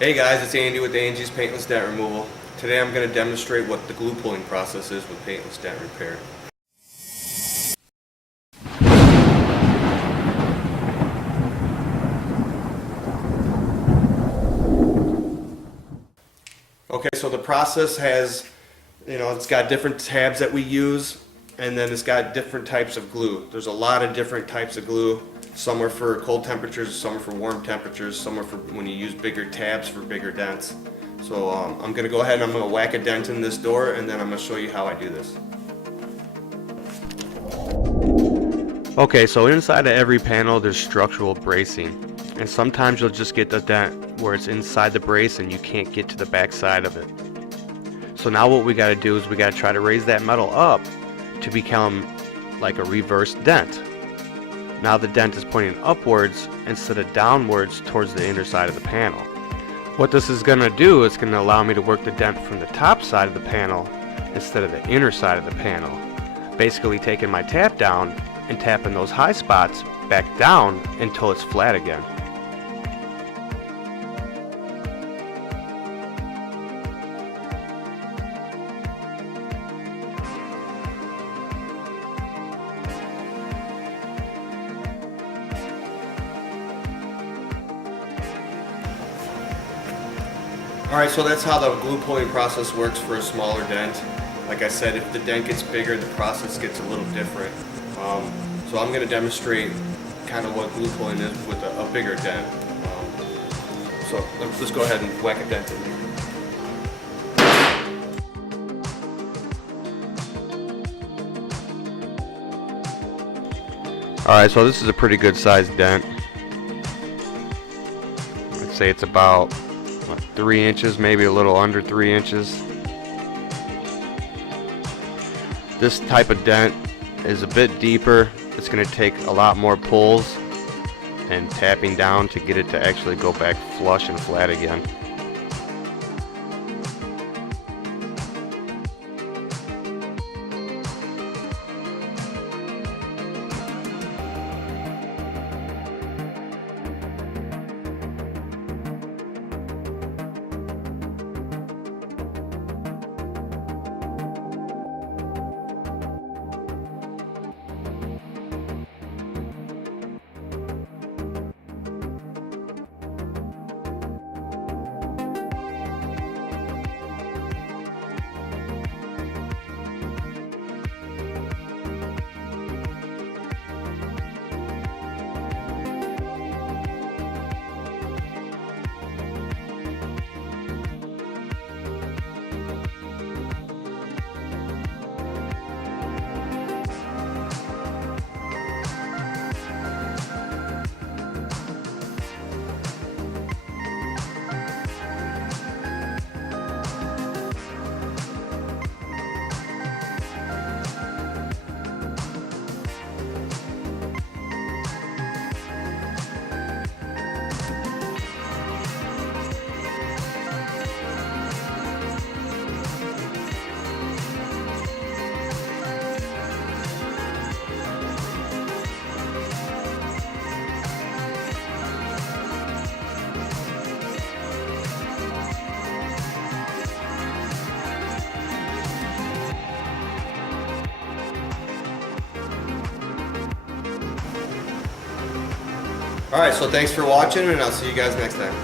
Hey guys, it's Andy with Angie's Paintless Dent Removal. Today I'm going to demonstrate what the glue pulling process is with paintless dent repair. Okay, so the process has, it's got different tabs that we use, and then it's got different types of glue. There's a lot of different types of glue. Some are for cold temperatures, some are for warm temperatures, some are for when you use bigger tabs for bigger dents. So I'm going to go ahead and I'm going to whack a dent in this door, and then I'm going to show you how I do this. Okay, so inside of every panel there's structural bracing, and sometimes you'll just get the dent where it's inside the brace and you can't get to the back side of it. So now what we got to do is we got to try to raise that metal up to become like a reverse dent. Now the dent is pointing upwards instead of downwards towards the inner side of the panel. What this is going to do is going to allow me to work the dent from the top side of the panel instead of the inner side of the panel. Basically taking my tap down and tapping those high spots back down until it's flat again. Alright, so that's how the glue pulling process works for a smaller dent. Like I said, if the dent gets bigger, the process gets a little different. So I'm going to demonstrate kind of what glue pulling is with a bigger dent. So let's just go ahead and whack a dent in here. Alright, so this is a pretty good sized dent. I'd say it's about 3 inches, maybe a little under 3 inches. This type of dent is a bit deeper. It's going to take a lot more pulls and tapping down to get it to actually go back flush and flat again. Alright, so thanks for watching, and I'll see you guys next time.